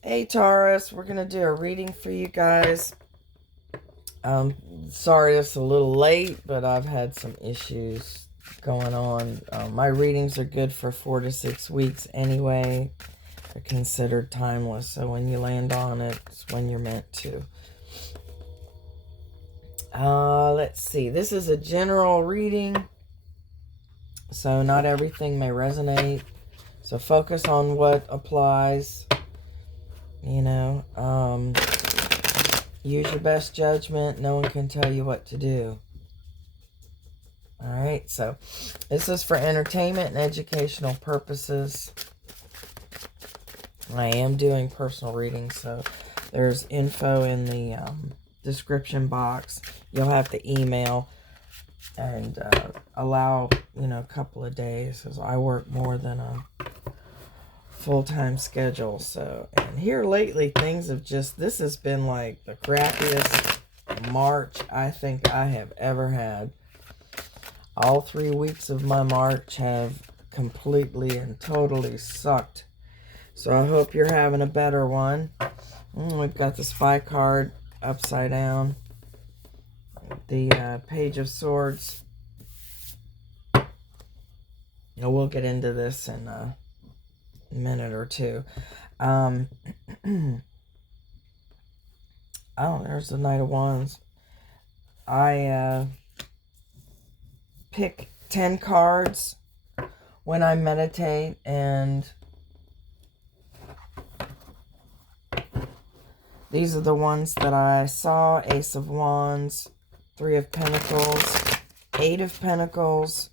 Hey Taurus, we're gonna do a reading for you guys. Sorry it's a little late, but I've had some issues going on. My readings are good for 4 to 6 weeks anyway. They're considered timeless, so when you land on it, it's when you're meant to. Let's see. This is a general reading, so not everything may resonate. So focus on what applies. You know, use your best judgment. No one can tell you what to do. Alright, so this is for entertainment and educational purposes. I am doing personal readings, so there's info in the description box. You'll have to email and allow, a couple of days, because I work more than a full-time schedule. So, and here lately things have this has been like the crappiest March I think I have ever had. All 3 weeks of my March have completely and totally sucked. So I hope you're having a better one. We've got the Spy card upside down. The Page of Swords. We'll get into this in a minute or two. Oh, there's the Knight of Wands. I pick 10 cards when I meditate, and these are the ones that I saw. Ace of Wands, 3 of Pentacles, 8 of Pentacles,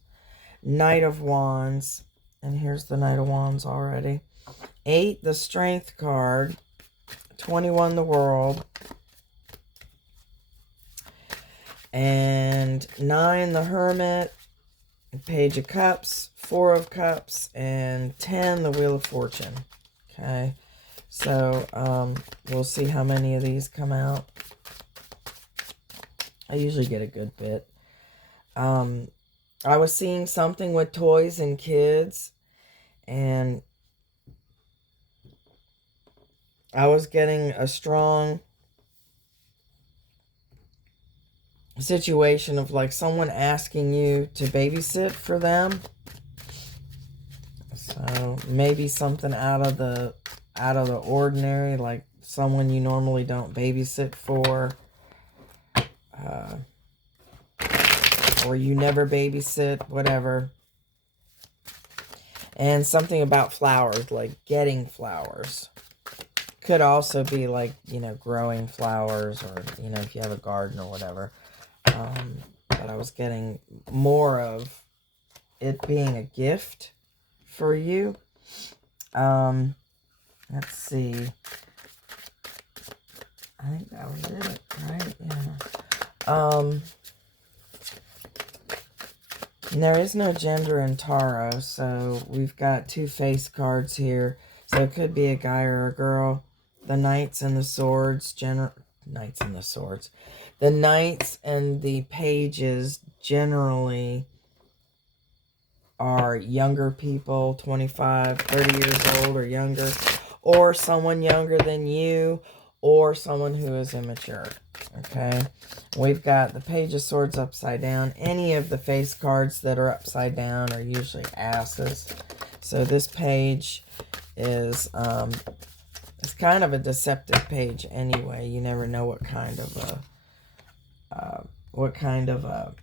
Knight of Wands, and here's the Knight of Wands already. 8, the Strength card, 21, the World, and 9, the Hermit, Page of Cups, 4 of Cups, and 10, the Wheel of Fortune. Okay, so we'll see how many of these come out. I usually get a good bit. I was seeing something with toys and kids, and I was getting a strong situation of like someone asking you to babysit for them. So maybe something out of the ordinary, like someone you normally don't babysit for, or you never babysit, whatever. And something about flowers, like getting flowers. Could also be like, growing flowers, or, if you have a garden or whatever. But I was getting more of it being a gift for you. Let's see. I think that was it, right? Yeah. And there is no gender in tarot, so we've got 2 face cards here. So it could be a guy or a girl. The Knights and the Swords, Knights and the Swords. The Knights and the Pages generally are younger people, 25, 30 years old or younger, or someone younger than you, or someone who is immature. Okay, we've got the Page of Swords upside down. Any of the face cards that are upside down are usually asses. So this page is it's kind of a deceptive page anyway. You never know what kind of a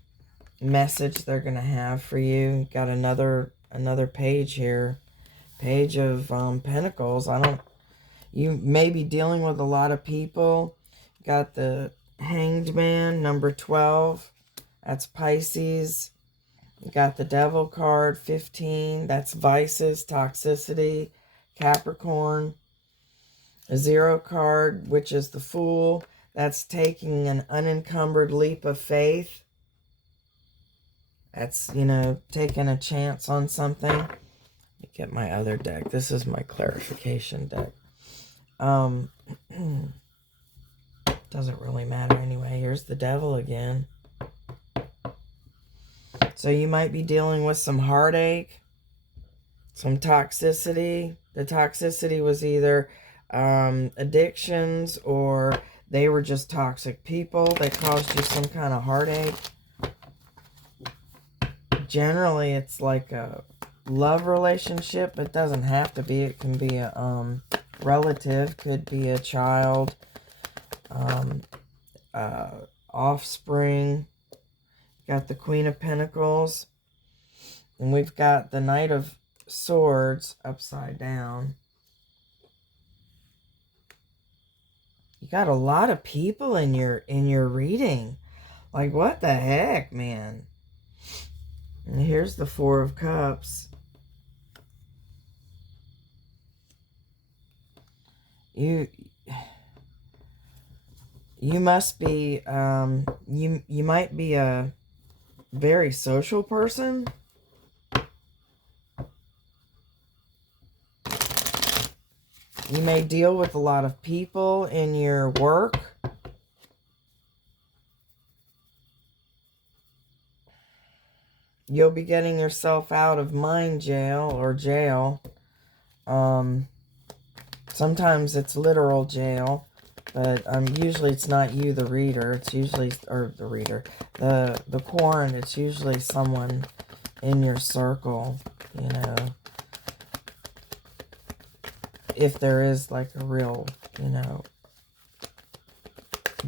message they're gonna have for you. Got another page here, Page of Pentacles. You may be dealing with a lot of people. Got the Hanged Man, number 12. That's Pisces. You got the Devil card, 15. That's vices, toxicity, Capricorn. A 0 card, which is the Fool. That's taking an unencumbered leap of faith. That's, taking a chance on something. Let me get my other deck. This is my clarification deck. Doesn't really matter anyway. Here's the Devil again. So you might be dealing with some heartache, some toxicity. The toxicity was either addictions, or they were just toxic people that caused you some kind of heartache. Generally, it's like a love relationship. It doesn't have to be. It can be a relative, could be a child, offspring. Got the Queen of Pentacles. And we've got the Knight of Swords upside down. You got a lot of people in your reading. Like, what the heck, man? And here's the Four of Cups. You must be you might be a very social person. You may deal with a lot of people in your work. You'll be getting yourself out of mind jail or jail. Sometimes it's literal jail, but usually it's not you, the reader. It's usually, or the reader, the quarrant. It's usually someone in your circle, you know. If there is like a real, you know,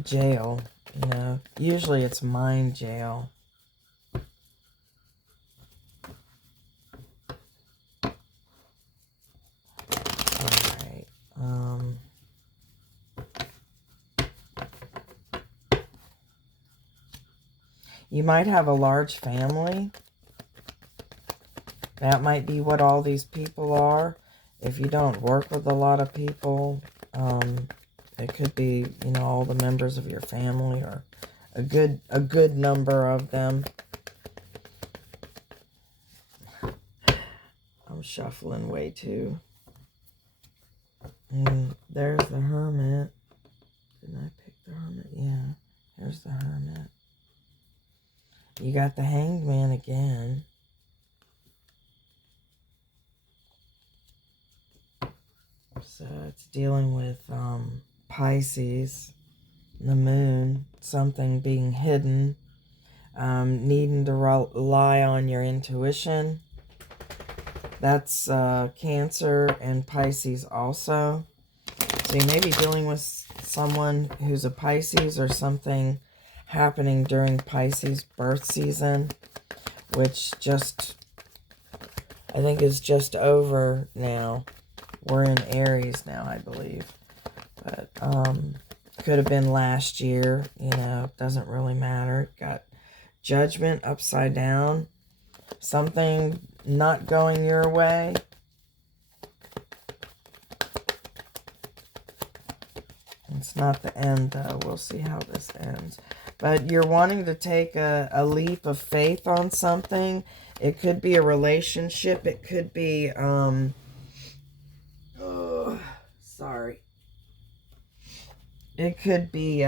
jail, you know. Usually it's mind jail. Alright. You might have a large family. That might be what all these people are. If you don't work with a lot of people, it could be, you know, all the members of your family, or a good number of them. I'm shuffling way too. And there's the Hermit. Didn't I pick the Hermit? Yeah, there's the Hermit. You got the Hanged Man again. So it's dealing with Pisces, the moon, something being hidden, needing to rely on your intuition. That's Cancer and Pisces also. So you may be dealing with someone who's a Pisces, or something happening during Pisces birth season, which I think is just over now. We're in Aries now, I believe. But could have been last year, you know, doesn't really matter. Got Judgment upside down. Something not going your way. It's not the end, though. We'll see how this ends. But you're wanting to take a leap of faith on something. It could be a relationship. It could be, sorry. It could be,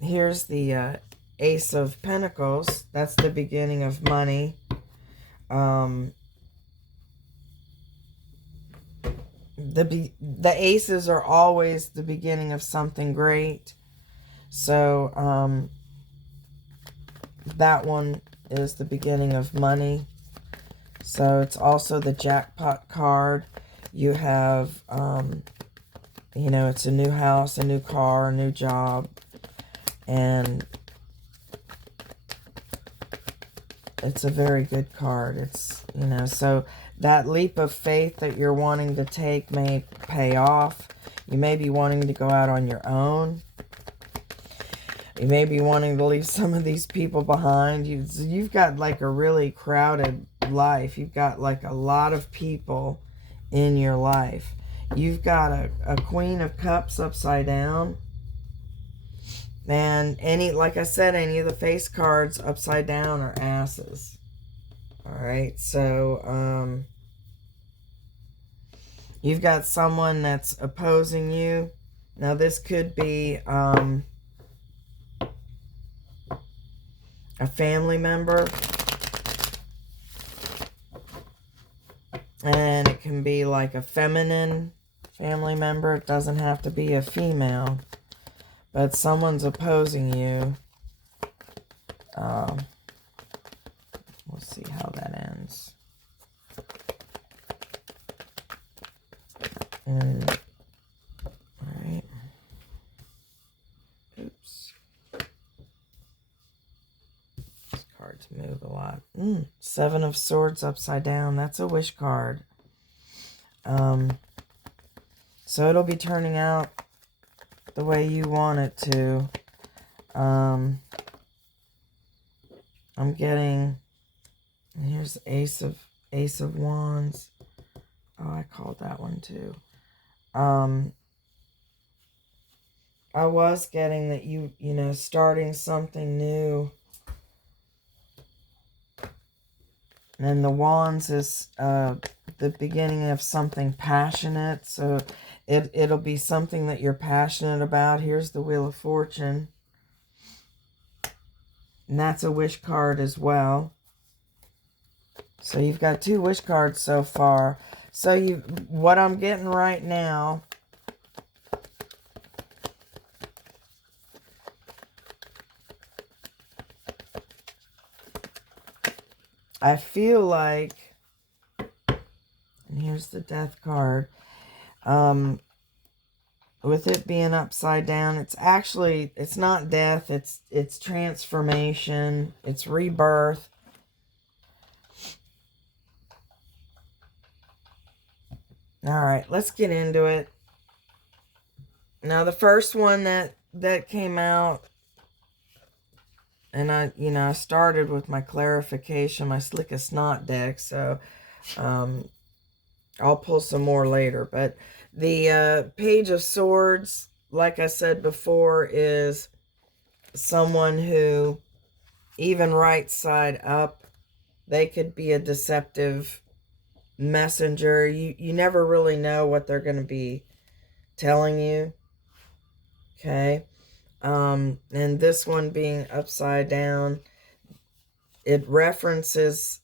here's the Ace of Pentacles. That's the beginning of money. The aces are always the beginning of something great. So, that one is the beginning of money. So it's also the jackpot card. You have, you know, it's a new house, a new car, a new job. And it's a very good card. It's, you know, so that leap of faith that you're wanting to take may pay off. You may be wanting to go out on your own. You may be wanting to leave some of these people behind. You've got like a really crowded life. You've got like a lot of people in your life. You've got a Queen of Cups upside down. And like I said, any of the face cards upside down are asses. Alright, so you've got someone that's opposing you. Now this could be a family member, and it can be like a feminine Family member. It doesn't have to be a female. But someone's opposing you. We'll see how that ends. And, alright. Oops. These cards move a lot. Seven of Swords upside down. That's a wish card. So it'll be turning out the way you want it to. I'm getting, here's the Ace of Wands. Oh, I called that one too. I was getting that you know, starting something new. And the Wands is the beginning of something passionate. So it'll be something that you're passionate about. Here's the Wheel of Fortune. And that's a wish card as well. So you've got 2 wish cards so far. So what I'm getting right now, I feel like, and here's the Death card, with it being upside down, it's not death, it's transformation, it's rebirth. All right, let's get into it. Now, the first one that came out, and I started with my clarification, my Slickest Knot deck, so I'll pull some more later. But the Page of Swords, like I said before, is someone who, even right side up, they could be a deceptive messenger. You never really know what they're going to be telling you. Okay. And this one being upside down, it references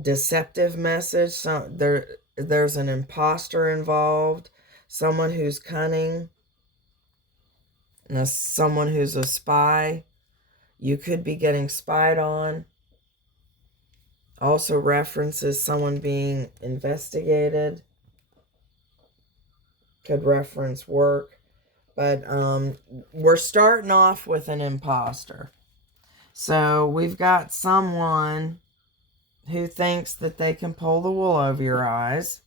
deceptive message. So there's an imposter involved, someone who's cunning, and someone who's a spy. You could be getting spied on. Also references someone being investigated. Could reference work. But we're starting off with an imposter. So we've got someone who thinks that they can pull the wool over your eyes.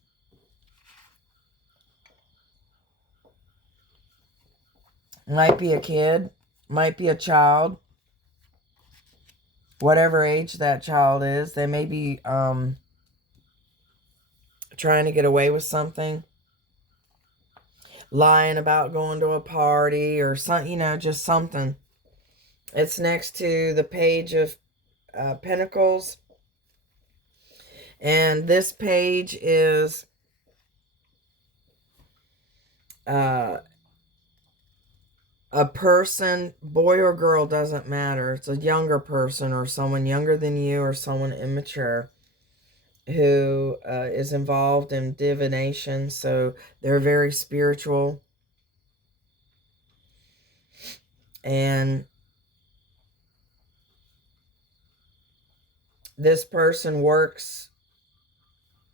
Might be a kid, might be a child, whatever age that child is. They may be trying to get away with something, lying about going to a party or something, just something. It's next to the Page of Pentacles. And this page is a person, boy or girl, doesn't matter. It's a younger person or someone younger than you or someone immature who is involved in divination. So they're very spiritual. And this person works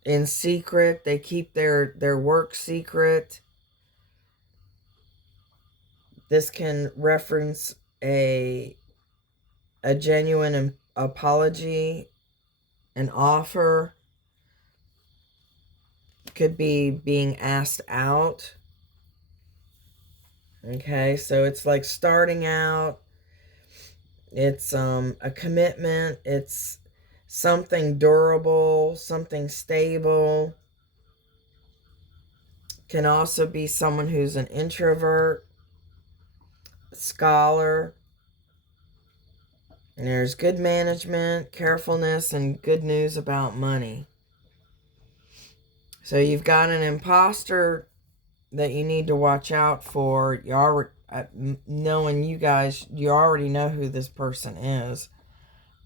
in secret. They keep their work secret. This can reference a genuine apology, an offer. Could be being asked out. Okay, so it's like starting out. It's a commitment. It's something durable, something stable. Can also be someone who's an introvert, scholar. And there's good management, carefulness, and good news about money. So you've got an imposter that you need to watch out for. You already, knowing you guys, you already know who this person is.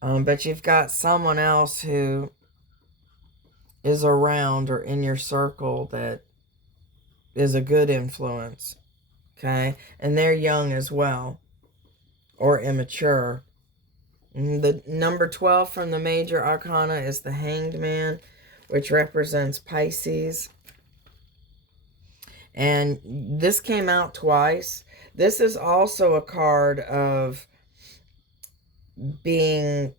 But you've got someone else who is around or in your circle that is a good influence. Okay? And they're young as well, or immature. The number 12 from the major arcana is the Hanged Man, which represents Pisces. And this came out twice. This is also a card of being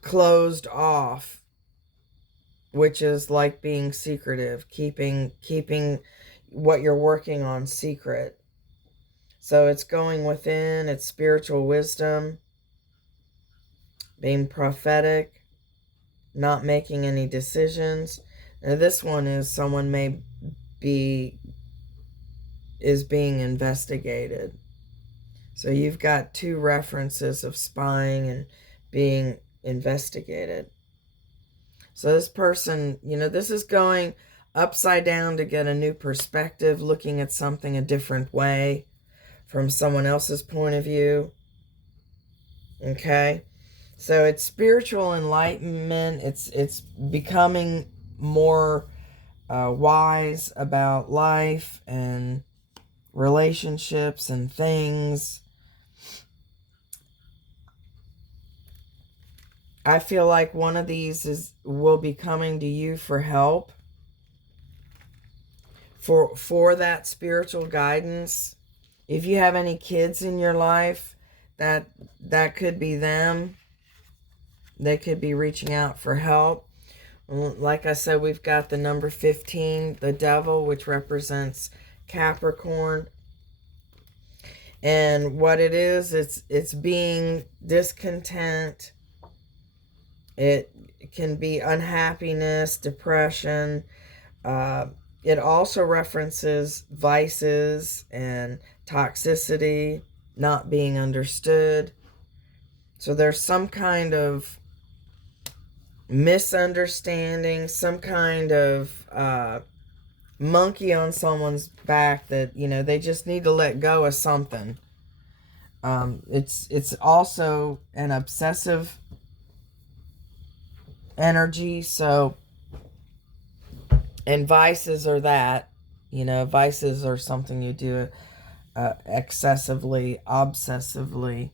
closed off, which is like being secretive, keeping what you're working on secret. So it's going within, it's spiritual wisdom, being prophetic, not making any decisions. Now this one is someone is being investigated. So you've got two references of spying and being investigated. So this person, this is going upside down to get a new perspective, looking at something a different way from someone else's point of view. Okay? So it's spiritual enlightenment. It's becoming more wise about life and relationships and things. I feel like one of these will be coming to you for help, for that spiritual guidance. If you have any kids in your life, that could be them. They could be reaching out for help. Like I said, we've got the number 15, the devil, which represents Capricorn. And what it is, it's being discontent. It can be unhappiness, depression. It also references vices and toxicity, not being understood. So there's some kind of misunderstanding, some kind of monkey on someone's back that, they just need to let go of something. It's also an obsessive energy. So, and vices are that, vices are something you do excessively, obsessively.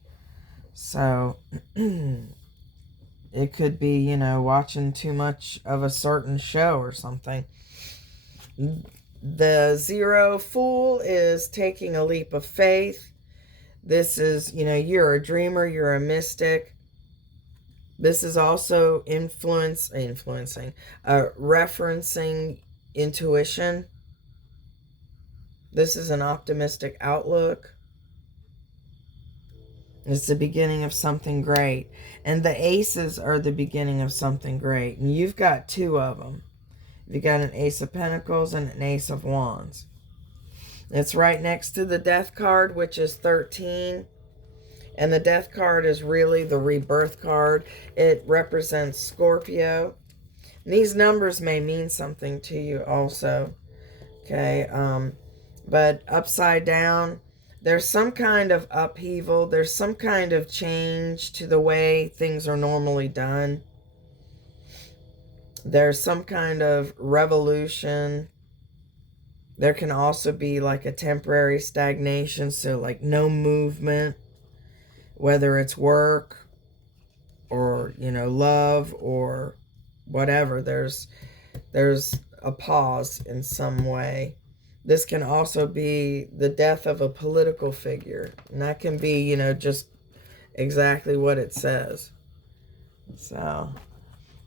So it could be, watching too much of a certain show or something. The zero Fool is taking a leap of faith. This is, you're a dreamer, you're a mystic. This is also referencing intuition. This is an optimistic outlook. It's the beginning of something great. And the aces are the beginning of something great. And you've got two of them. You've got an Ace of Pentacles and an Ace of Wands. It's right next to the Death card, which is 13. And the Death card is really the rebirth card. It represents Scorpio. And these numbers may mean something to you also. Okay. But upside down, there's some kind of upheaval. There's some kind of change to the way things are normally done. There's some kind of revolution. There can also be like a temporary stagnation. So like no movement, whether it's work or, love or whatever. There's a pause in some way. This can also be the death of a political figure. And that can be, just exactly what it says. So,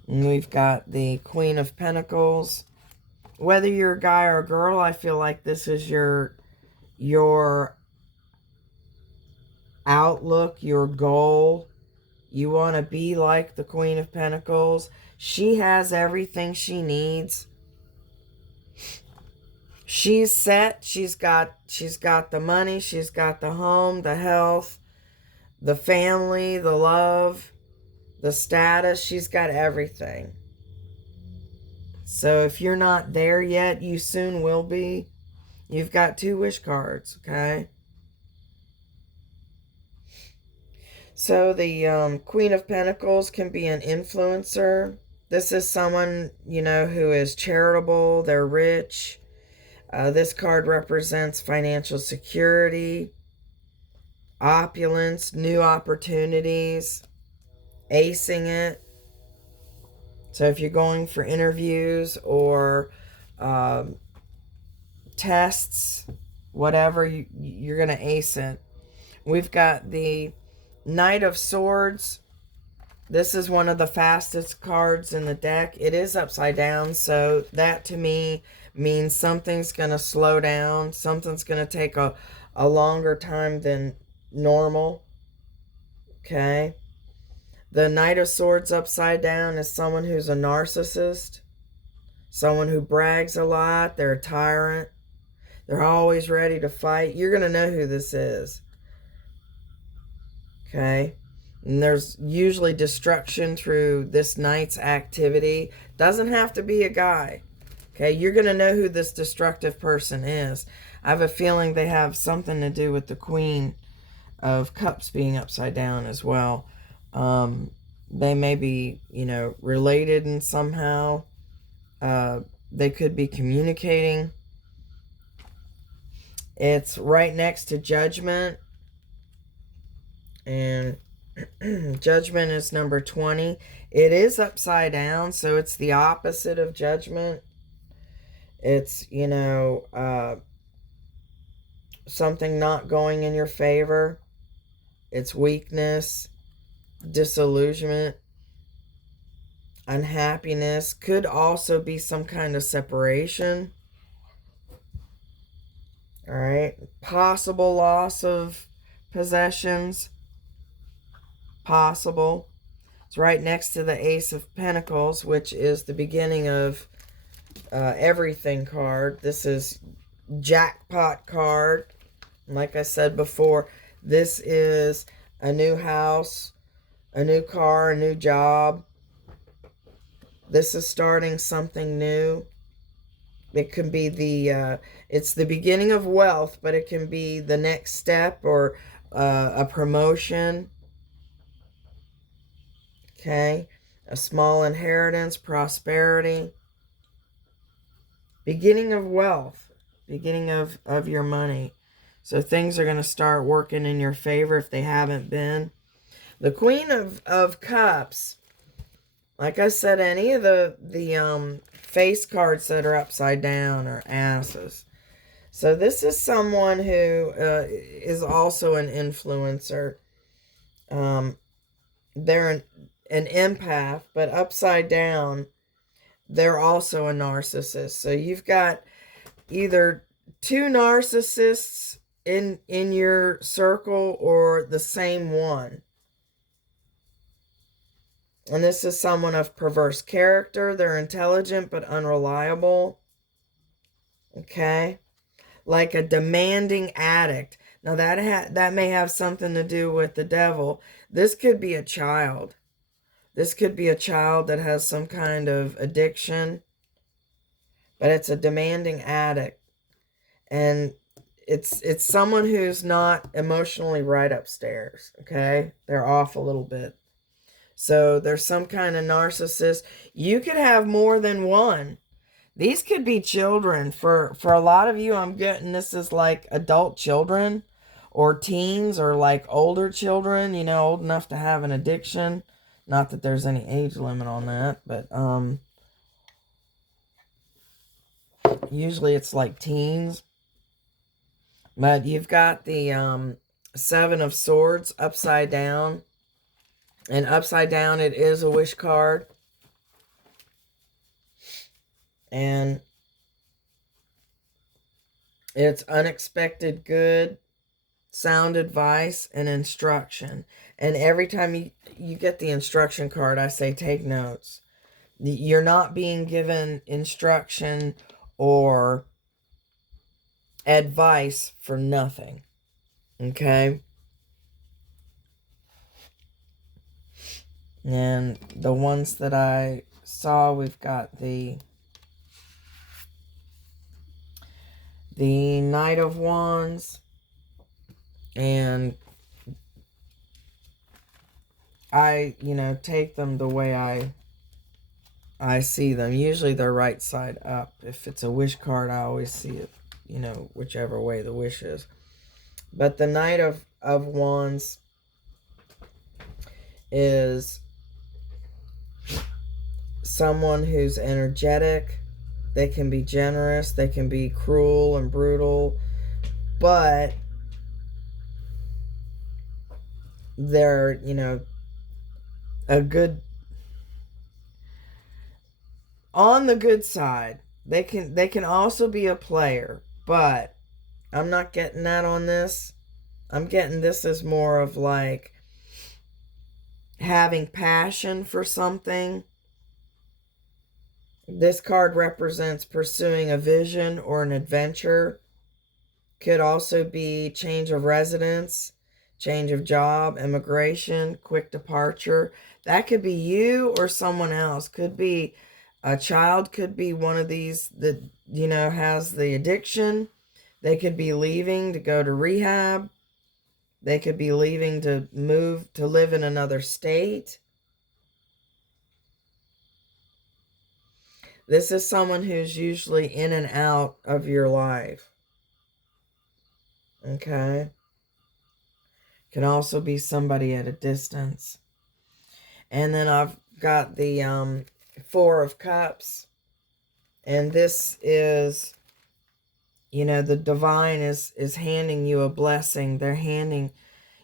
and we've got the Queen of Pentacles. Whether you're a guy or a girl, I feel like this is your outlook, your goal. You want to be like the Queen of Pentacles. She has everything she needs. She's set. She's got the money. She's got the home, the health, the family, the love, the status. She's got everything. So if you're not there yet, you soon will be. You've got two wish cards, okay? So the Queen of Pentacles can be an influencer. This is someone, who is charitable. They're rich. This card represents financial security, opulence, new opportunities, acing it. So if you're going for interviews or tests, whatever, you're going to ace it. We've got the Knight of Swords. This is one of the fastest cards in the deck. It is upside down, so that to me means something's going to slow down. Something's going to take a longer time than normal. Okay. The Knight of Swords upside down is someone who's a narcissist. Someone who brags a lot. They're a tyrant. They're always ready to fight. You're going to know who this is. Okay. And there's usually destruction through this knight's activity. Doesn't have to be a guy. Okay, you're going to know who this destructive person is. I have a feeling they have something to do with the Queen of Cups being upside down as well. They may be, you know, related in somehow. They could be communicating. It's right next to Judgment. And Judgment is number 20. It is upside down, so it's the opposite of Judgment. It's, you know, something not going in your favor. It's weakness, disillusionment, unhappiness. Could also be some kind of separation. All right. Possible loss of possessions. Possible. It's right next to the Ace of Pentacles, which is the beginning of everything card. This is jackpot card. Like I said before, this is a new house, a new car, a new job. This is starting something new. It can be it's the beginning of wealth, but it can be the next step or a promotion. Okay, a small inheritance, prosperity. Beginning of wealth, beginning of your money. So things are going to start working in your favor if they haven't been. The Queen of Cups, like I said, any of the face cards that are upside down are asses. So this is someone who is also an influencer. They're an empath, but upside down, they're also a narcissist. So you've got either two narcissists in your circle or the same one. And this is someone of perverse character. They're intelligent but unreliable. Okay? Like a demanding addict. Now that may have something to do with the devil. This could be a child. This could be a child that has some kind of addiction. But it's a demanding addict. And it's someone who's not emotionally right upstairs. Okay? They're off a little bit. So there's some kind of narcissist. You could have more than one. These could be children. For a lot of you, I'm getting this is like adult children or teens or like older children, you know, old enough to have an addiction. Not that there's any age limit on that, but usually it's like teens. But you've got the Seven of Swords upside down. And upside down, it is a wish card. And it's unexpected good, sound advice, and instruction. And every time you get the instruction card, I say take notes. You're not being given instruction or advice for nothing. Okay? And the ones that I saw, we've got the Knight of Wands, and I, you know, take them the way I see them. Usually they're right side up. If it's a wish card, I always see it you know, whichever way the wish is. But the Knight of Wands is someone who's energetic. They can be generous. They can be cruel and brutal. But they're, you know, on the good side. They can also be a player, but I'm not getting that on this. I'm getting this as more of like having passion for something. This card represents pursuing a vision or an adventure. Could also be change of residence, change of job, immigration, quick departure. That could be you or someone else. Could be a child, could be one of these that, you know, has the addiction. They could be leaving to go to rehab. They could be leaving to move to live in another state. This is someone who's usually in and out of your life. Okay? Can also be somebody at a distance. And then I've got the Four of Cups. And this is, you know, the divine is handing you a blessing. They're handing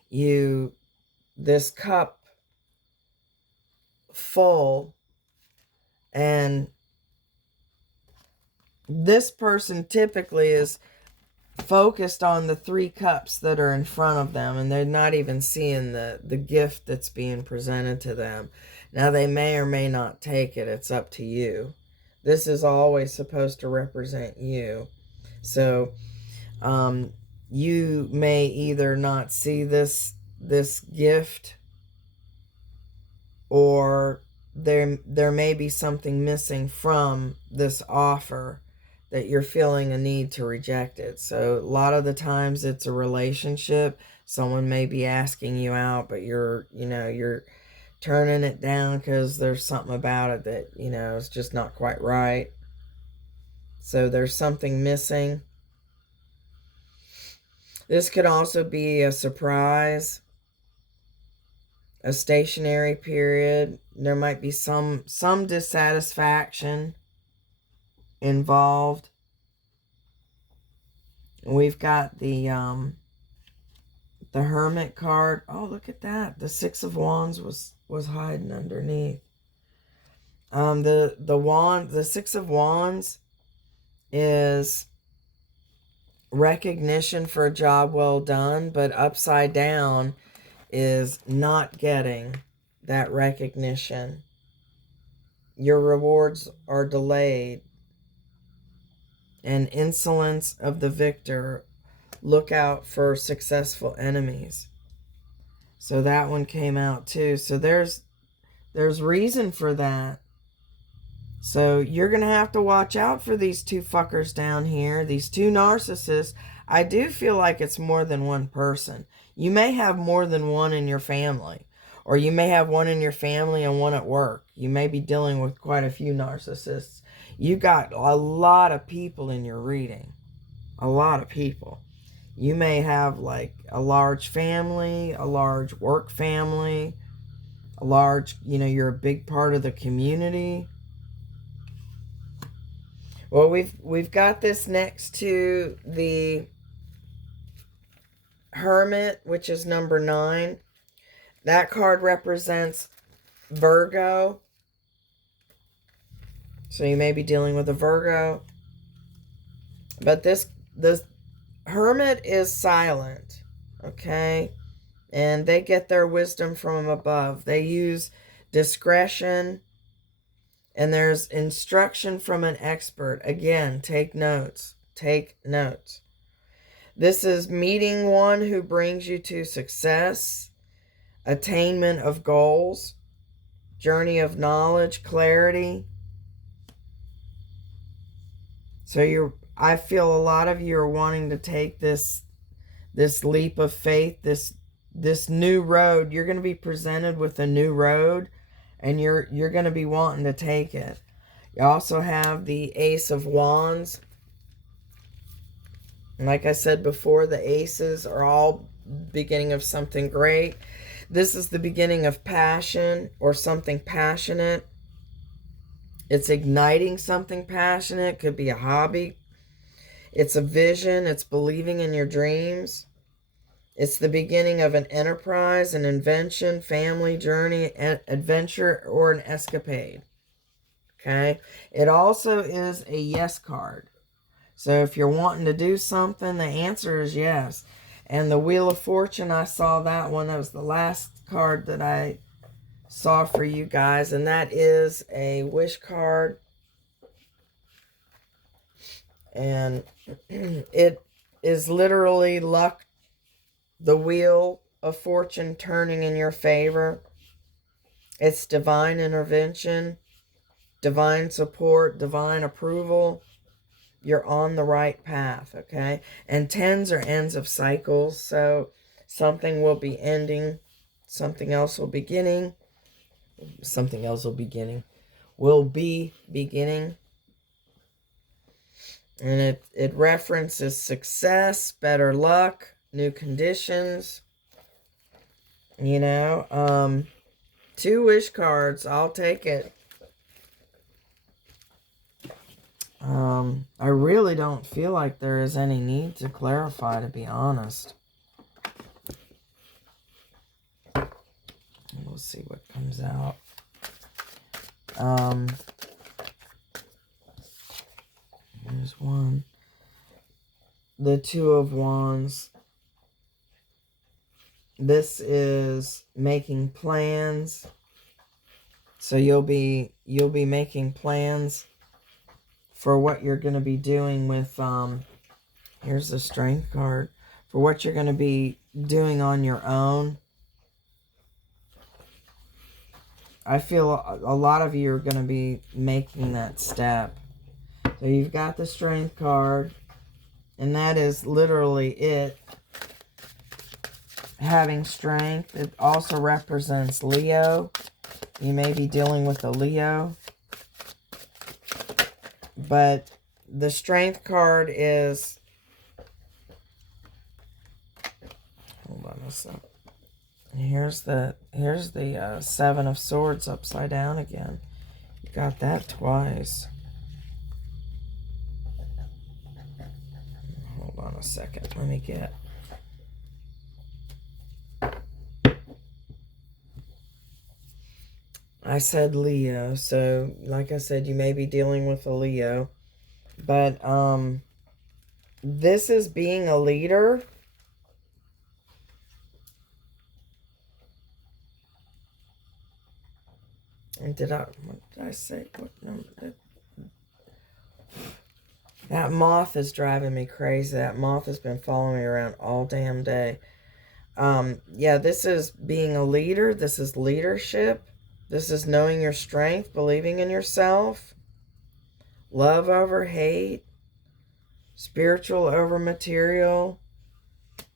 you this cup full. And this person typically is focused on the 3 cups that are in front of them, and they're not even seeing the gift that's being presented to them. Now, they may or may not take it. It's up to you. This is always supposed to represent you. So, you may either not see this gift, or there may be something missing from this offer that you're feeling a need to reject it. So a lot of the times it's a relationship. Someone may be asking you out, but you're turning it down because there's something about it that, you know, is just not quite right. So there's something missing. This could also be a surprise, a stationary period. There might be some dissatisfaction involved. We've got the Hermit card. Oh, look at that. The Six of Wands was hiding underneath. The Six of Wands is recognition for a job well done, but upside down is not getting that recognition. Your rewards are delayed. And insolence of the victor. Look out for successful enemies. So that one came out too. So there's reason for that. So you're going to have to watch out for these 2 fuckers down here. These 2 narcissists. I do feel like it's more than one person. You may have more than one in your family. Or you may have one in your family and one at work. You may be dealing with quite a few narcissists. You got a lot of people in your reading. A lot of people. You may have like a large family, a large work family, a large, you know, you're a big part of the community. Well, we've got this next to the Hermit, which is number 9. That card represents Virgo. So you may be dealing with a Virgo. But this Hermit is silent. Okay? And they get their wisdom from above. They use discretion. And there's instruction from an expert. Again, take notes. Take notes. This is meeting one who brings you to success, attainment of goals, journey of knowledge, clarity. So I feel a lot of you are wanting to take this leap of faith, this new road. You're going to be presented with a new road, and you're going to be wanting to take it. You also have the Ace of Wands. And like I said before, the aces are all beginning of something great. This is the beginning of passion or something passionate. It's igniting something passionate. It could be a hobby. It's a vision. It's believing in your dreams. It's the beginning of an enterprise, an invention, family, journey, adventure, or an escapade. Okay? It also is a yes card. So if you're wanting to do something, the answer is yes. And the Wheel of Fortune, I saw that one. That was the last card that I saw for you guys. And that is a wish card. And it is literally luck, the Wheel of Fortune turning in your favor. It's divine intervention, divine support, divine approval. You're on the right path, okay? And 10s are ends of cycles, so something will be ending, something else will be beginning, something else will be beginning. And it references success, better luck, new conditions. You know, 2 wish cards, I'll take it. I really don't feel like there is any need to clarify, to be honest. We'll see what comes out. There's one. The 2 of Wands. This is making plans. So you'll be making plans for what you're going to be doing with, here's the Strength card, for what you're going to be doing on your own. I feel a lot of you are going to be making that step. So you've got the Strength card, and that is literally it. Having strength. It also represents Leo. You may be dealing with a Leo. But the Strength card is, hold on a sec. Here's the 7 of Swords upside down again. You got that twice. Hold on a second. Let me get. I said Leo, so like I said, you may be dealing with a Leo. But this is being a leader. And what did I say? What number? That moth is driving me crazy. That moth has been following me around all damn day. Yeah, this is being a leader. This is leadership. This is knowing your strength, believing in yourself. Love over hate. Spiritual over material.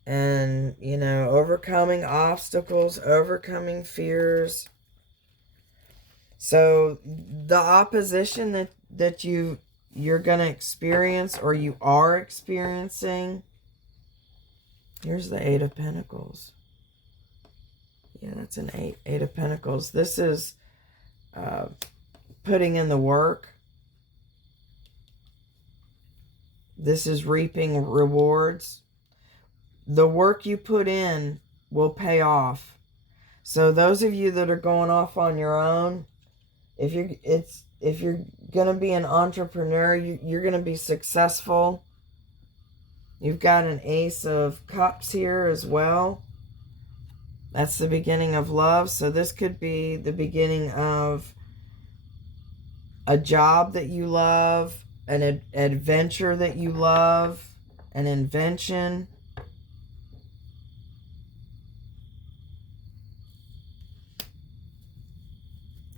And, you know, overcoming obstacles, overcoming fears. So the opposition that you're going to experience, or you are experiencing. Here's the 8 of Pentacles. Yeah, that's an 8 of Pentacles. This is putting in the work. This is reaping rewards. The work you put in will pay off. So those of you that are going off on your own, if you're going to be an entrepreneur, you're going to be successful. You've got an Ace of Cups here as well. That's the beginning of love. So this could be the beginning of a job that you love, an adventure that you love, an invention.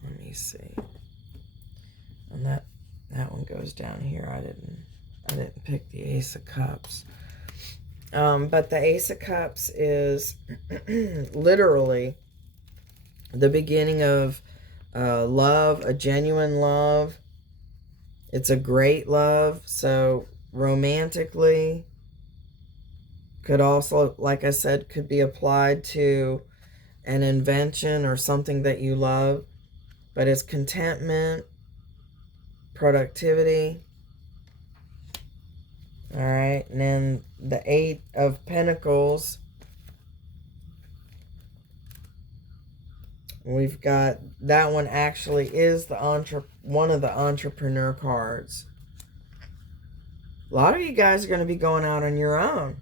Let me see. And that one goes down here. I didn't pick the Ace of Cups. But the Ace of Cups is literally the beginning of love, a genuine love. It's a great love. So romantically, Could also, like I said, could be applied to an invention or something that you love. But it's contentment, productivity. All right. And then the 8 of Pentacles. We've got, that one actually is the one of the entrepreneur cards. A lot of you guys are going to be going out on your own.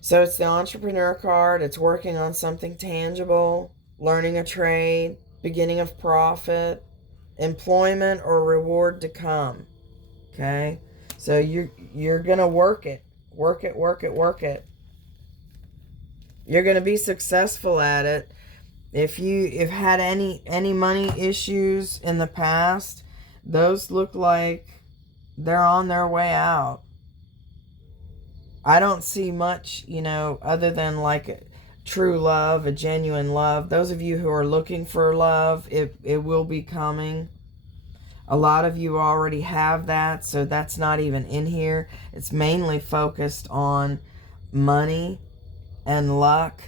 So it's the entrepreneur card. It's working on something tangible, learning a trade, beginning of profit, employment or reward to come. Okay? So you're going to work it. Work it, work it, work it. You're going to be successful at it. If you've had any money issues in the past, those look like they're on their way out. I don't see much, you know, other than like a true love, a genuine love. Those of you who are looking for love, it will be coming. A lot of you already have that, so that's not even in here. It's mainly focused on money and luck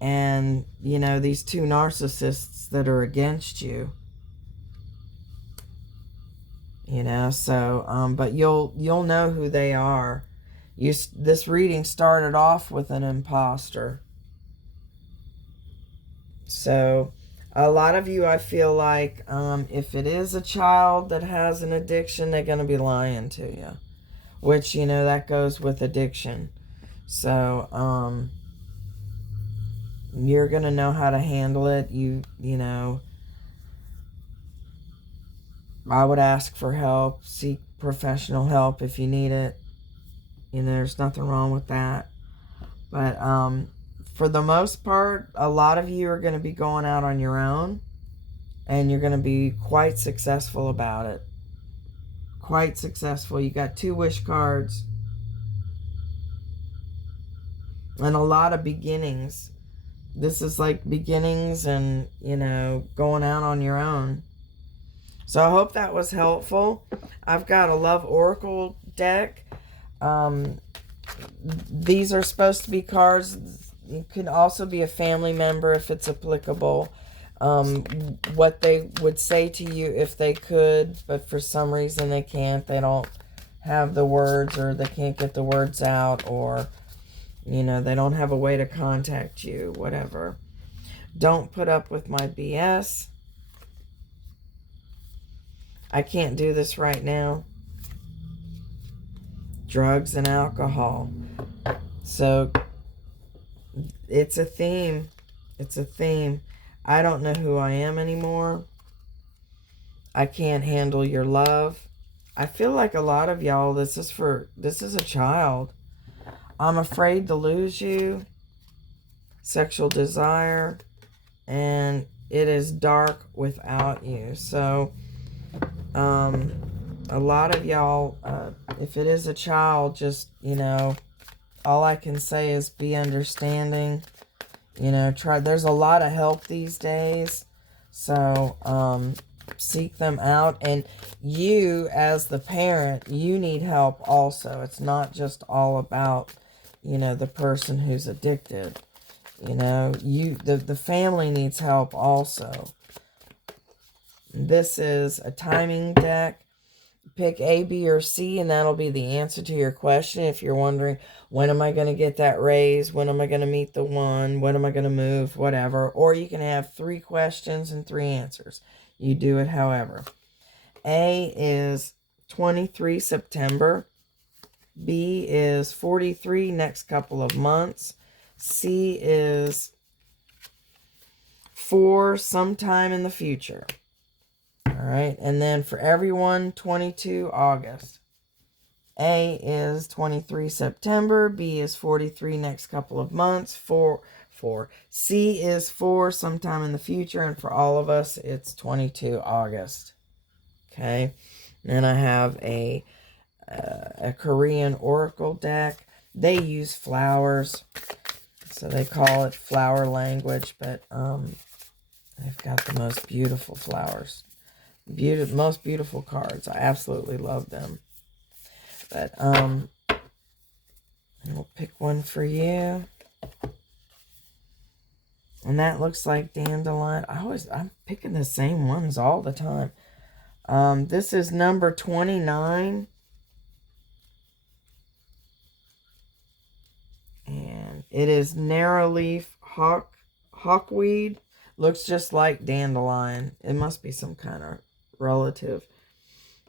and, you know, these 2 narcissists that are against you. You know, so, but you'll know who they are. This reading started off with an imposter. So, a lot of you, I feel like, if it is a child that has an addiction, they're going to be lying to you. Which, you know, that goes with addiction. So, you're going to know how to handle it. You know, I would ask for help. Seek professional help if you need it. You know, there's nothing wrong with that. But for the most part, a lot of you are going to be going out on your own. And you're going to be quite successful about it. Quite successful. You got 2 wish cards. And a lot of beginnings. This is like beginnings and, you know, going out on your own. So I hope that was helpful. I've got a Love Oracle deck. These are supposed to be cards. It could also be a family member if it's applicable. What they would say to you if they could, but for some reason they can't. They don't have the words, or they can't get the words out, or, you know, they don't have a way to contact you, whatever. Don't put up with my BS. I can't do this right now. Drugs and alcohol. So, it's a theme. It's a theme. I don't know who I am anymore. I can't handle your love. I feel like a lot of y'all, this is a child. I'm afraid to lose you. Sexual desire. And it is dark without you. So, a lot of y'all, if it is a child, just, you know, all I can say is be understanding. You know, there's a lot of help these days. So, seek them out. And you, as the parent, you need help also. It's not just all about, you know, the person who's addicted. You know, the family needs help also. This is a timing deck. Pick A, B, or C, and that'll be the answer to your question. If you're wondering, when am I going to get that raise? When am I going to meet the one? When am I going to move? Whatever. Or you can have 3 questions and 3 answers. You do it however. A is 23 September. B is 43 next couple of months. C is 4 sometime in the future. All right, and then for everyone, 22 August. A is 23 September. B is 43 next couple of months. 4. C is 4 sometime in the future. And for all of us, it's 22 August. Okay. Then I have a Korean oracle deck. They use flowers, so they call it flower language. But they've got the most beautiful flowers. Most beautiful cards. I absolutely love them. But, we'll pick one for you. And that looks like dandelion. I'm picking the same ones all the time. This is number 29. And it is narrowleaf hawkweed. Looks just like dandelion. It must be some kind of relative.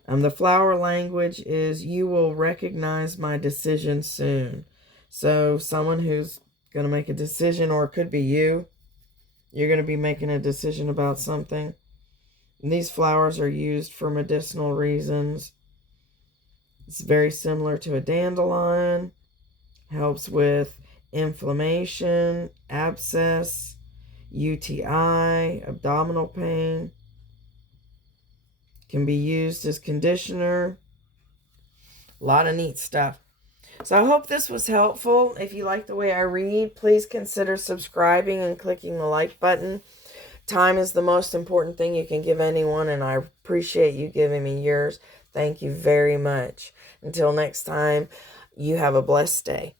The flower language is, you will recognize my decision soon. So someone who's going to make a decision, or it could be you. You're going to be making a decision about something. And these flowers are used for medicinal reasons. It's very similar to a dandelion. Helps with inflammation, abscess, UTI, abdominal pain. Can be used as conditioner. A lot of neat stuff. So I hope this was helpful. If you like the way I read, please consider subscribing and clicking the like button. Time is the most important thing you can give anyone, and I appreciate you giving me yours. Thank you very much. Until next time, you have a blessed day.